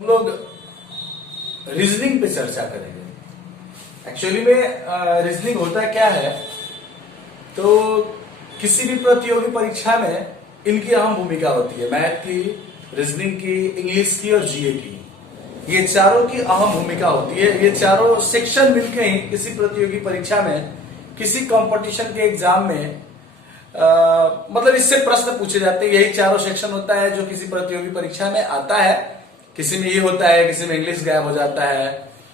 हम लोग रीजनिंग पे चर्चा करेंगे। एक्चुअली में रीजनिंग होता क्या है, तो किसी भी प्रतियोगी परीक्षा में इनकी अहम भूमिका होती है। मैथ की, रीजनिंग की, इंग्लिश की और जीए की, ये चारों की अहम भूमिका होती है। ये चारों सेक्शन मिलकर ही किसी प्रतियोगी परीक्षा में, किसी कंपटीशन के एग्जाम में मतलब इससे प्रश्न पूछे जाते हैं। यही चारों सेक्शन होता है जो किसी प्रतियोगी परीक्षा में आता है। किसी में ये होता है, किसी में इंग्लिश गायब हो जाता है,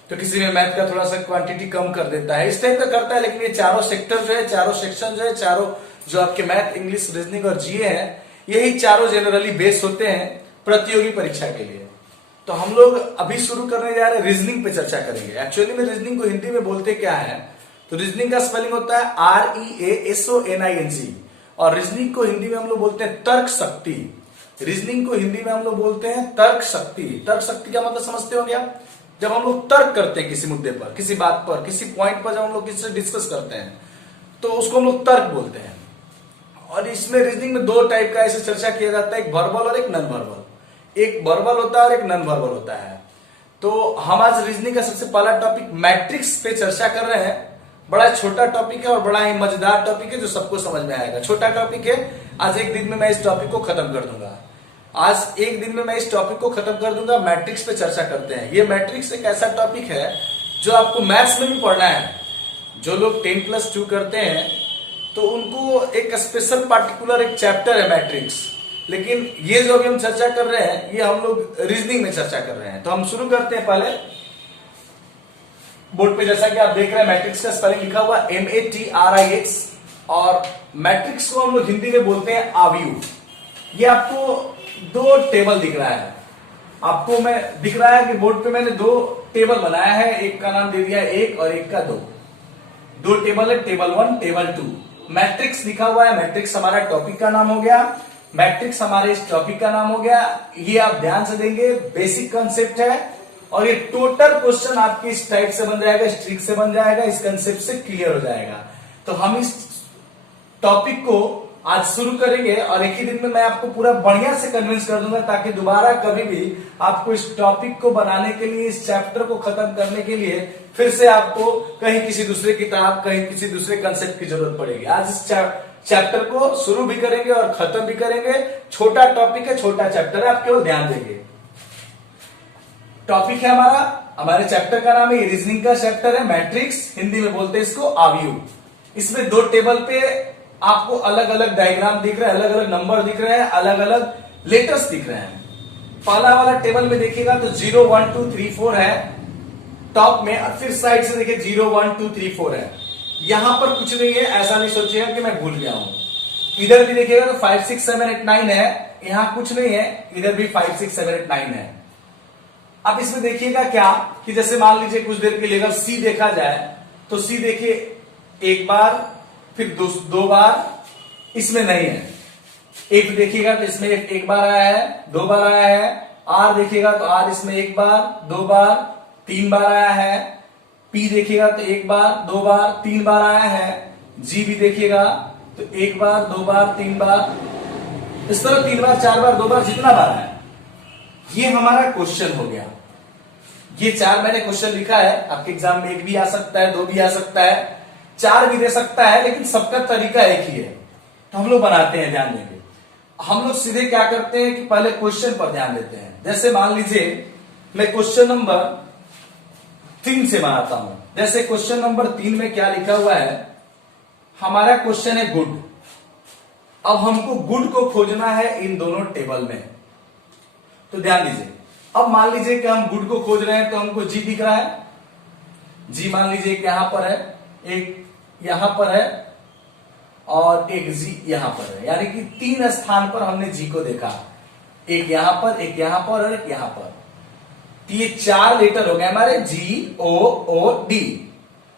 तो किसी में मैथ का थोड़ा सा क्वांटिटी कम कर देता है, इस टाइप का करता है। लेकिन ये चारों सेक्टर जो है, चारों सेक्शन जो है, चारों जो आपके मैथ, इंग्लिश, रीजनिंग और जीए हैं, यही चारों जनरली बेस होते हैं प्रतियोगी परीक्षा के लिए। तो हम लोग अभी शुरू करने जा रहे हैं, रीजनिंग पे चर्चा करेंगे। एक्चुअली में रीजनिंग को हिंदी में बोलते क्या है, तो रीजनिंग का स्पेलिंग होता है REASONING, और रीजनिंग को हिंदी में हम लोग बोलते हैं तर्क शक्ति। रीजनिंग को हिंदी में हम लोग बोलते हैं तर्क शक्ति। तर्क शक्ति का मतलब समझते हो क्या? जब हम लोग तर्क करते हैं किसी मुद्दे पर, किसी बात पर, किसी पॉइंट पर, जब हम लोग किसी से डिस्कस करते हैं तो उसको हम लोग तर्क बोलते हैं। और इसमें रीजनिंग में दो टाइप का ऐसे चर्चा किया जाता है, एक वर्बल और एक नॉन वर्बल। एक वर्बल होता है और एक नॉन वर्बल होता है। तो हम आज रीजनिंग का सबसे पहला टॉपिक मैट्रिक्स पे चर्चा कर रहे हैं। बड़ा छोटा टॉपिक है और बड़ा ही मजेदार टॉपिक है जो सबको समझ में आएगा। छोटा टॉपिक है, आज एक दिन में मैं इस टॉपिक को खत्म कर दूंगा। आज एक दिन में मैं इस टॉपिक को खत्म कर दूंगा। मैट्रिक्स पे चर्चा करते हैं। ये मैट्रिक्स एक ऐसा टॉपिक है जो आपको मैथ्स में भी पढ़ना है। जो लोग 10+2 करते हैं तो उनको एक स्पेशल पार्टिकुलर एक चैप्टर है मैट्रिक्स। लेकिन ये जो अभी हम चर्चा कर रहे हैं, ये हम लोग रीजनिंग में चर्चा कर रहे हैं। तो हम शुरू करते हैं। पहले बोर्ड पे जैसा कि आप देख रहे हैं, मैट्रिक्स का स्पेलिंग लिखा हुआ MATRIX, और मैट्रिक्स को हम लोग हिंदी में बोलते हैं आव्यूह। ये आपको दो टेबल दिख रहा है, आपको मैं दिख रहा है कि बोर्ड पे मैंने दो टेबल बनाया है। एक का नाम दे दिया है 1 और एक का 2। दो टेबल है, टेबल 1, टेबल 2। मैट्रिक्स लिखा हुआ है। मैट्रिक्स हमारा टॉपिक का नाम हो गया। मैट्रिक्स हमारे इस टॉपिक का नाम हो गया। ये आप ध्यान से देंगे, बेसिक कंसेप्ट है। और ये टोटल क्वेश्चन आपके इस टाइप से बन जाएगा, इस ट्रिक से बन जाएगा, इस कंसेप्ट से क्लियर हो जाएगा। तो हम इस टॉपिक को आज शुरू करेंगे और एक ही दिन में मैं आपको पूरा बढ़िया से कन्विंस कर दूंगा, ताकि दोबारा कभी भी आपको इस टॉपिक को बनाने के लिए, इस चैप्टर को खत्म करने के लिए फिर से आपको कहीं किसी दूसरे किताब, कहीं किसी दूसरे कंसेप्ट की जरूरत पड़ेगी। आज इस चैप्टर को शुरू भी करेंगे और खत्म भी करेंगे। छोटा टॉपिक है, छोटा चैप्टर है, आप केवल ध्यान देंगे। टॉपिक है हमारा, हमारे चैप्टर का नाम है, रीजनिंग का चैप्टर है मैट्रिक्स, हिंदी में बोलते हैं इसको आव्यूह। इसमें दो टेबल पे आपको अलग अलग डायग्राम दिख रहे हैं, अलग अलग नंबर दिख रहे हैं, अलग अलग लेटर्स दिख रहे हैं। पहला वाला टेबल में देखिएगा तो 0 1 2 3 4 है टॉप में, और फिर साइड से देखिए 0 1 2 3 4 है। यहां पर कुछ नहीं है, ऐसा नहीं सोचिएगा कि मैं भूल गया हूं। इधर भी देखिएगा तो 5 6 7 8 9 है, यहां कुछ नहीं है, इधर भी 5 6 7 8 9 है। अब इसमें देखिएगा क्या कि जैसे मान लीजिए कुछ देर के लिए अगर सी देखा जाए तो सी देखिए एक बार, फिर दो बार, इसमें नहीं है। एक देखिएगा तो इसमें एक बार आया है, 2 बार आया है। आर देखिएगा तो आर इसमें एक बार, 2 बार, 3 बार आया है। पी देखिएगा तो एक बार, 2 बार, 3 बार आया है। जी भी देखिएगा तो एक बार, 2 बार, 3 बार, इस तरह 3 बार, 4 बार, 2 बार, जितना बार है। ये हमारा क्वेश्चन हो गया। ये 4 मैंने क्वेश्चन लिखा है। आपके एग्जाम में 1 भी आ सकता है, 2 भी आ सकता है, 4 भी दे सकता है, लेकिन सबका तरीका एक ही है। तो हम लोग बनाते हैं, ध्यान देंगे। हम लोग सीधे क्या करते हैं कि पहले क्वेश्चन पर ध्यान देते हैं। जैसे मान लीजिए मैं क्वेश्चन नंबर 3 से बनाता हूं। जैसे क्वेश्चन नंबर 3 में क्या लिखा हुआ है, हमारा क्वेश्चन है गुड। अब हमको गुड को खोजना है इन दोनों टेबल में। तो ध्यान दीजिए, अब मान लीजिए कि हम गुड को खोज रहे हैं तो हमको जी दिख रहा है। जी मान लीजिए कि यहां पर है, एक यहां पर है और एक जी यहां पर है, यानी कि 3 स्थान पर हमने जी को देखा। एक यहां पर, एक यहां पर और एक यहां पर। तो ये 4 लेटर हो गए हमारे, GOOD।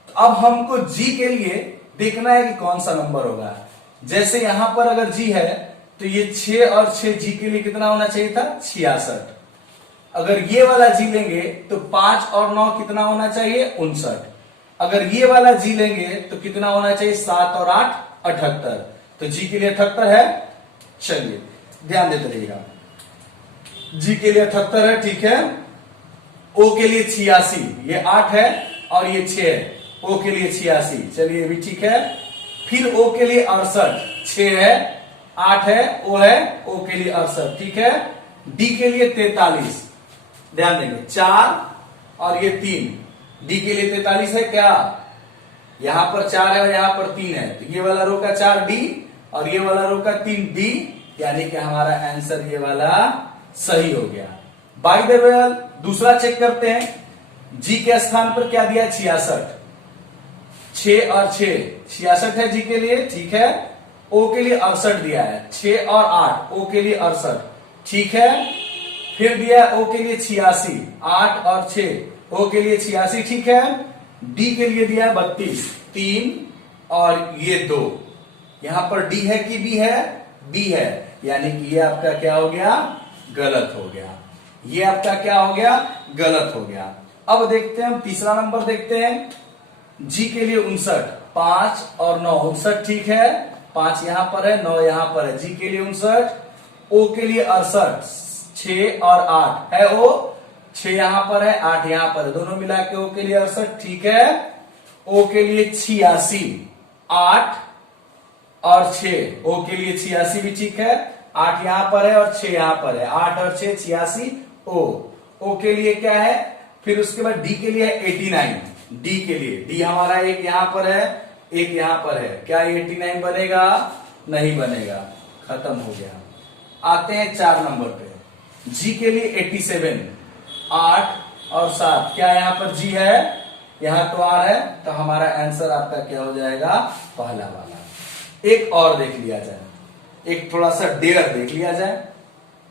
तो अब हमको जी के लिए देखना है कि कौन सा नंबर होगा। जैसे यहां पर अगर जी है तो ये 6 और 6 जी के लिए कितना होना चाहिए था, 66। अगर ये वाला जी लेंगे तो 5 और 9 कितना होना चाहिए, 59। अगर ये वाला जी लेंगे तो कितना होना चाहिए, 7 और 8 78। तो जी के लिए 78 है। चलिए ध्यान देते रहिएगा, जी के लिए 78 है, ठीक है। ओ के लिए 86, ये 8 है और ये 6 है, ओ के लिए 86, चलिए ये भी ठीक है। फिर ओ के लिए 68, 6 है 8 है, ओ है, ओ के लिए 68, ठीक है। डी के लिए 43, ध्यान देंगे 4 और ये 3, डी के लिए 43 है क्या, यहां पर 4 है और यहां पर 3 है, तो ये वाला रो का 4 डी और ये वाला रो का 3 डी, यानी कि हमारा आंसर ये वाला सही हो गया। बाय द वे दूसरा चेक करते हैं, जी के स्थान पर क्या दिया है 66, 6 और 6, 66 है जी के लिए, ठीक है। ओ के लिए 68 दिया है, 6 और 8, ओ के लिए 68, ठीक है। फिर दिया है ओ के लिए 86, 8 और 6, ओ के लिए 86, ठीक है। डी के लिए दिया है 32, 3 और ये 2, यहां पर डी है कि बी है, बी है, यानी कि ये आपका क्या हो गया, गलत हो गया, ये आपका क्या हो गया, गलत हो गया। अब देखते हैं हम तीसरा नंबर देखते हैं, जी के लिए 59, 5 और 9, 59 ठीक है, 5 यहां पर है 9 यहां पर है, जी के लिए 59, ओ के लिए 68, 6 और 8 है, ओ 6 यहां पर है 8 यहां पर है, दोनों मिला के ओ के लिए 68, ठीक है। ओ के लिए 86, 8 और 6, ओ के लिए 86 भी ठीक है, 8 यहां पर है और 6 यहां पर है, 8 और 6 86, ओ के लिए क्या है, फिर उसके बाद डी के लिए है 89, डी के लिए, डी हमारा एक यहां पर है एक यहां पर है, क्या 89 बनेगा, नहीं बनेगा, खत्म हो गया। आते हैं 4 नंबर पे, जी के लिए 87, 8 और 7, क्या यहां पर जी है, यहां तो आर है, तो हमारा आंसर आपका क्या हो जाएगा, पहला वाला। एक और देख लिया जाए, एक थोड़ा सा डेयर देख लिया जाए,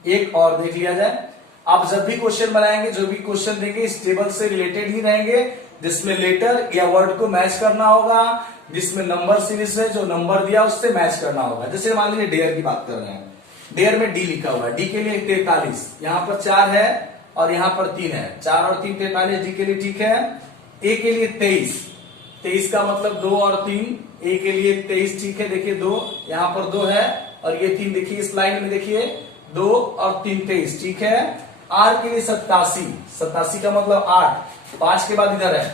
एक और देख लिया जाए। आप जब भी क्वेश्चन बनाएंगे, जो भी क्वेश्चन देंगे इस टेबल से रिलेटेड ही रहेंगे, जिसमें लेटर या वर्ड को मैच करना होगा, जिसमें नंबर सीरीज है जो नंबर दिया उससे मैच करना होगा। जैसे मान लीजिए डेयर की बात कर रहे हैं, डेयर में डी लिखा हुआ है, डी के लिए 43, यहां पर 4 है और यहां पर 3 है, 4 और 3 43, डी के लिए ठीक है। ए के लिए 23, 23 का मतलब 2 और 3, ए के लिए 23 ठीक है, देखिए 2 यहां पर 2 है और ये 3, देखिए इस लाइन में देखिए 2 और 3 23 ठीक है। आर के लिए 87, 87 का मतलब 8, 5 के बाद इधर है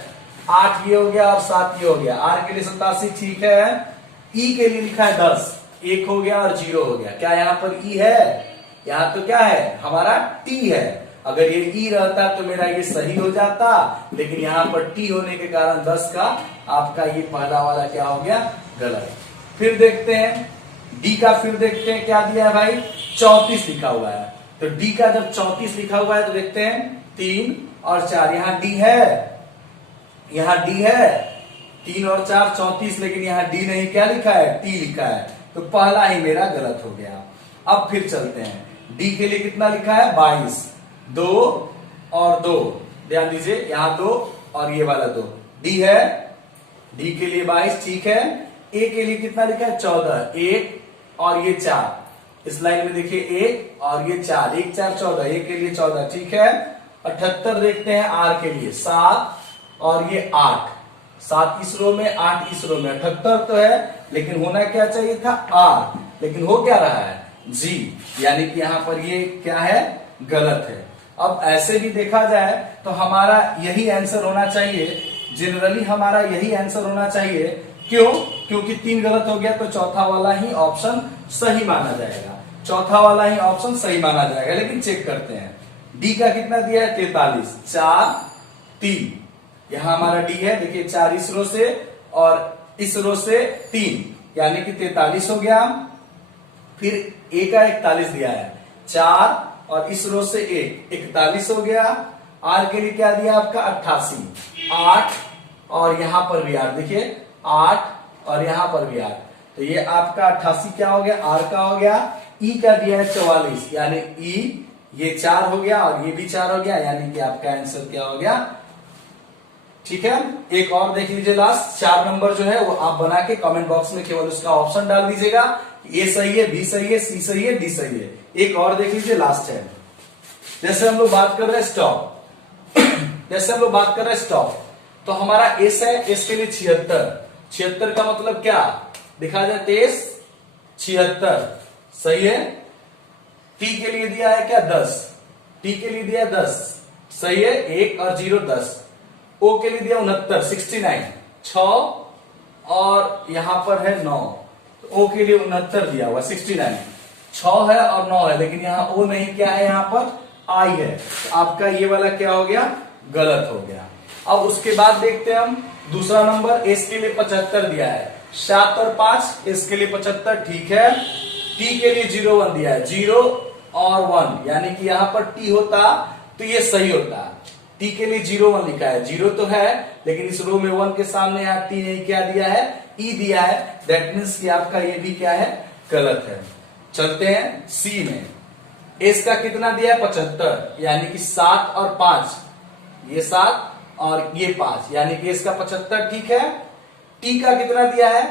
8 ये हो गया और 7 ये हो गया, आर के लिए 87 ठीक है। ई के लिए लिखा है 10, 1 हो गया और 0 हो गया, क्या यहाँ पर ई है, यहाँ तो क्या है हमारा टी है, अगर ये ई रहता तो मेरा ये सही हो जाता, लेकिन यहाँ पर टी होने के कारण 10 का आपका ये पहला वाला क्या हो गया, गलत। फिर देखते हैं डी का, फिर देखते हैं क्या दिया है भाई, 34 लिखा हुआ है, तो डी का जब 34 लिखा हुआ है तो देखते हैं 3 और 4, यहाँ डी है, यहाँ डी है, 3 और 4 34, लेकिन यहाँ डी नहीं, क्या लिखा है, टी लिखा है, तो पहला ही मेरा गलत हो गया। अब फिर चलते हैं, डी के लिए कितना लिखा है 22, 2 और 2, ध्यान दीजिए यहाँ 2 और ये वाला 2, डी है, डी के लिए 22 ठीक है। ए के लिए कितना लिखा है 14, 1 और ये 4, इस लाइन में देखिए 1 और ये 4, 1 4 14, ए के लिए 14 ठीक है। 78 देखते हैं आर के लिए 7 और ये 8, 7 इस रो में 8 इस रो में, 78 तो है लेकिन होना क्या चाहिए था आर, लेकिन हो क्या रहा है जी, यानी कि यहाँ पर ये क्या है, गलत है। अब ऐसे भी देखा जाए तो हमारा यही आंसर होना चाहिए, जनरली हमारा यही आंसर होना चाहिए, क्यों, क्योंकि 3 गलत हो गया तो चौथा वाला ही ऑप्शन सही माना जाएगा, चौथा वाला ही ऑप्शन सही माना जाएगा। लेकिन चेक करते हैं डी का कितना दिया है 43, 4 3, यहां हमारा डी है, देखिए 4 इस रो से और इस रो से 3, यानी कि 43 हो गया। फिर ए का 41 दिया है, 4 और इस रो से 41 हो गया। आर के लिए क्या दिया आपका 88, 8 और यहां पर भी आर, देखिए 8 और यहां पर भी आर, तो ये आपका 88 क्या हो गया, आर का हो गया। ई का दिया है 44, यानी ई ये 4 हो गया और ये भी 4 हो गया, यानी कि आपका आंसर क्या हो गया, ठीक है। एक और देख लीजिए, लास्ट 4 नंबर जो है वो आप बना के कमेंट बॉक्स में केवल उसका ऑप्शन डाल दीजिएगा, ए सही है, बी सही है, सी सही है, डी सही है। एक और देख लीजिए, लास्ट है, जैसे हम लोग बात कर रहे हैं स्टॉप, जैसे हम लोग बात कर रहे हैं स्टॉप, तो हमारा एस है, एस के लिए 76, 76 का मतलब क्या, दिखा जाए 23 76 सही है। टी के लिए दिया है क्या 10, टी के लिए दिया 10 सही है, 1 और 0 10। ओ के लिए दिया 69 69, 6 और यहां पर है 9, तो ओ के लिए 69 दिया हुआ 69, 6 है और 9 है, लेकिन यहाँ ओ नहीं, क्या है यहाँ पर आई है, तो आपका ये वाला क्या हो गया, गलत हो गया। अब उसके बाद देखते हैं हम दूसरा नंबर, एस के लिए 75 दिया है, 7 और 5, एस के लिए 75 ठीक है। टी के लिए 0 1 दिया है, 0 और 1, यानी कि यहां पर टी होता तो ये सही होता। टी के लिए 0 1 लिखा है, 0 तो है लेकिन इस रो में 1 के सामने यहाँ टी ने क्या दिया है, ई दिया है, दैट मीन्स कि आपका ये भी क्या है, गलत है। चलते हैं सी में, एस का कितना दिया है 75, यानी कि 7 और 5, ये 7 और ये 5, यानी कि इसका 75 ठीक है। टी का कितना दिया है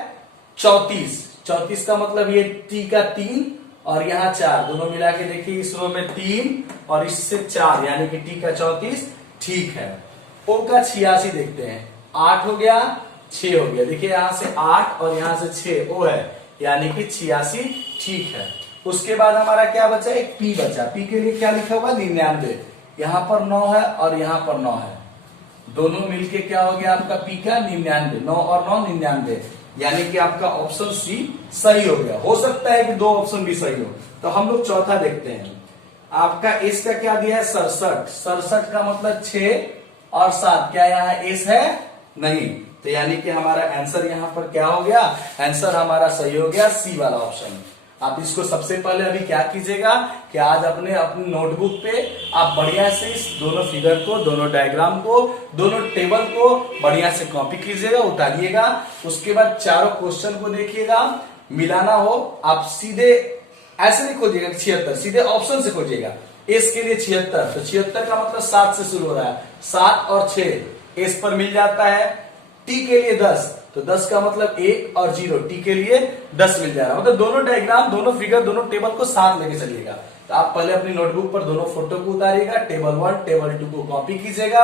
34, 34 का मतलब ये टी का 3 और यहाँ 4, दोनों मिला के देखिए, इस रो में 3 और इससे 4, यानी कि टी का 34 ठीक है। ओ का 86 देखते हैं, 8 हो गया 6 हो गया, देखिए यहां से 8 और यहां से 6 ओ है, यानी कि 86 ठीक है। उसके बाद हमारा क्या बचा, एक पी बचा, पी के लिए क्या लिखा हुआ 99, यहां पर 9 है और यहां पर 9 है, दोनों मिलके क्या हो गया आपका पी का 99, 9 और 9 99, यानी कि आपका ऑप्शन सी सही हो गया। हो सकता है कि दो ऑप्शन भी सही हो, तो हम लोग चौथा देखते हैं। आपका एस का क्या दिया है 67, 67 का मतलब 6 और 7, क्या यहाँ एस है नहीं, तो यानी कि हमारा आंसर यहाँ पर क्या हो गया, आंसर हमारा सही हो गया सी वाला ऑप्शन। आप इसको सबसे पहले अभी क्या कीजिएगा कि आज अपनी नोटबुक पे आप बढ़िया से इस दोनों फिगर को, दोनों डायग्राम को, दोनों टेबल को बढ़िया से कॉपी कीजिएगा, उतारिएगा। उसके बाद चारों क्वेश्चन को देखिएगा, मिलाना हो आप सीधे ऐसे नहीं खोजिएगा 76, सीधे ऑप्शन से खोजिएगा। एस के लिए 76, तो 76 का मतलब 7 से शुरू हो रहा है, 7 और 6 एस पर मिल जाता है। टी के लिए 10, तो 10 का मतलब 1 और 0, टी के लिए 10 मिल जा रहा है, मतलब दोनों डायग्राम, दोनों फिगर, दोनों टेबल को साथ लेके चलिएगा। तो आप पहले अपनी नोटबुक पर दोनों फोटो को उतारिएगा, टेबल 1 टेबल 2 को कॉपी कीजिएगा,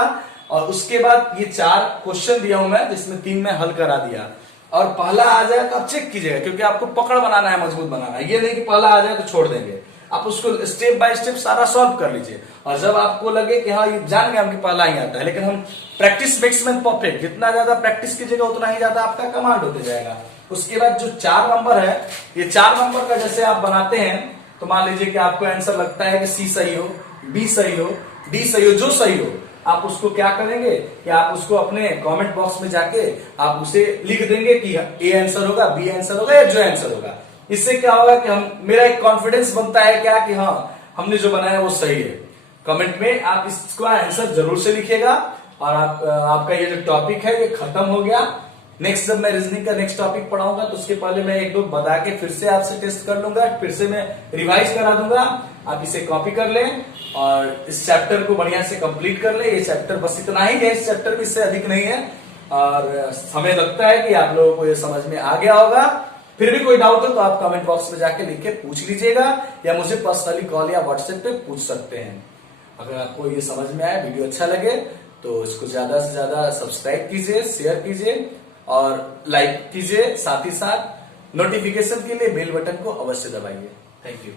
और उसके बाद ये 4 क्वेश्चन दिया हूं मैं, जिसमें 3 में हल करा दिया, और पहला आ जाए तो आप चेक कीजिएगा, क्योंकि आपको पकड़ बनाना है, मजबूत बनाना है, ये नहीं कि पहला आ जाए तो छोड़ देंगे। आप उसको स्टेप बाय स्टेप सारा सॉल्व कर लीजिए, और जब आपको लगे कि हाँ ये जान गए हम कि पहला ही आता है, लेकिन हम प्रैक्टिस मेक्स मैन परफेक्ट, जितना ज्यादा प्रैक्टिस कीजिएगा उतना ही ज्यादा आपका कमांड होते जाएगा। उसके बाद जो 4 नंबर है, ये 4 नंबर का जैसे आप बनाते हैं, तो मान लीजिए कि आपको आंसर लगता है कि सी सही हो, बी सही हो, डी सही हो, जो सही हो, आप उसको क्या करेंगे कि आप उसको अपने कमेंट बॉक्स में जाके आप उसे लिख देंगे कि ए आंसर होगा, बी आंसर होगा या जो आंसर होगा। इससे क्या होगा कि मेरा एक कॉन्फिडेंस बनता है क्या कि हाँ हमने जो बनाया वो सही है। कमेंट में आप इसका आंसर जरूर से लिखिएगा, और आपका ये जो टॉपिक है ये खत्म हो गया। नेक्स्ट जब मैं रीजनिंग का नेक्स्ट टॉपिक पढ़ाऊंगा तो उसके पहले मैं एक दो बता के फिर से आपसे टेस्ट कर लूंगा, फिर से मैं रिवाइज करा दूंगा। आप इसे कॉपी कर लें और इस चैप्टर को बढ़िया से कंप्लीट कर ले। ये चैप्टर बस इतना ही है, इस चैप्टर में इससे अधिक नहीं है, और हमें लगता है कि आप लोगों को ये समझ में आ गया होगा। फिर भी कोई डाउट हो तो आप कमेंट बॉक्स में जाके लिख के पूछ लीजिएगा, या मुझे पर्सनली कॉल या व्हाट्सएप पे पूछ सकते हैं। अगर आपको ये समझ में आया, वीडियो अच्छा लगे तो इसको ज्यादा से ज्यादा सब्सक्राइब कीजिए, शेयर कीजिए और लाइक कीजिए। साथ ही साथ नोटिफिकेशन के लिए बेल बटन को अवश्य दबाइए। Thank you.